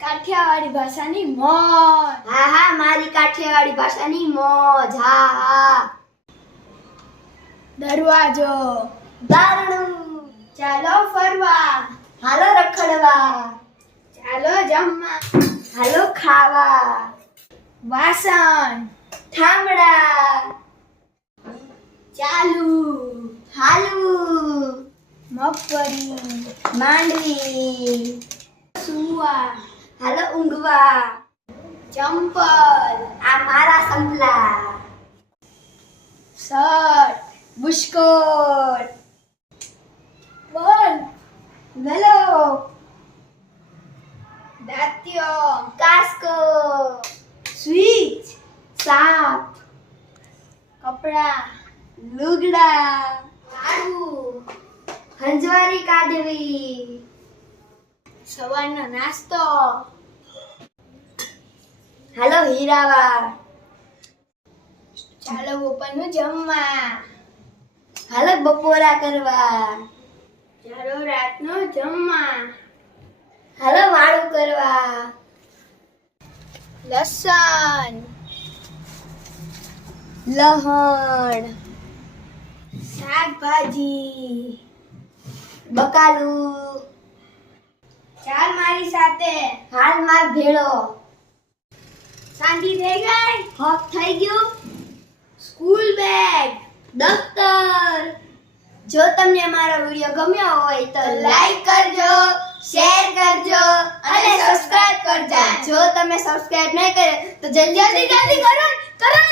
કાઠિયાવાડી ભાષાની મોજ. હા હા મારી કાઠિયાવાડી ભાષાની મોજ. હા હા. દરવાજો. દારણું. ચાલો ફરવા. હાલો રખડવા. ચાલો જમવા. હાલો ખાવા. વાસણ. ઠામડા. ચાલુ. હાલુ. મગફળી. માંડવી. સુવા. હાલો, ઊંઘવા. ચંપલ, આ મારા સંપલા શર્ટ, બુસ્કોટ. બોલ ગલો દાંતિયો કાસ્કો. સ્વીચ, સાપ. કપડા, લુગડા. કાઢવું હંજવારી કાઢવી સવારનો નાસ્તો. હાલો હીરાવા ચાલો બપોરનું જમવા. હાલો બપોરા કરવા. ચાલો રાતનો જમવા. હાલો વાળું કરવા. લસણ. લહણ. શાકભાજી. બકાલું. ચાલ મારી સાથે. હાલ માર ભેળો. શાંતિ થઈ ગઈ? હક થઈ ગયું? સ્કૂલ બેગ, દફતર. જો તમને મારો વીડિયો ગમ્યો હોય તો લાઈક કરજો, શેર કરજો અને સબસ્ક્રાઇબ કરજો. જો તમે સબસ્ક્રાઇબ ન કરે તો જલ્દી જલ્દી જલ્દી કરો કરો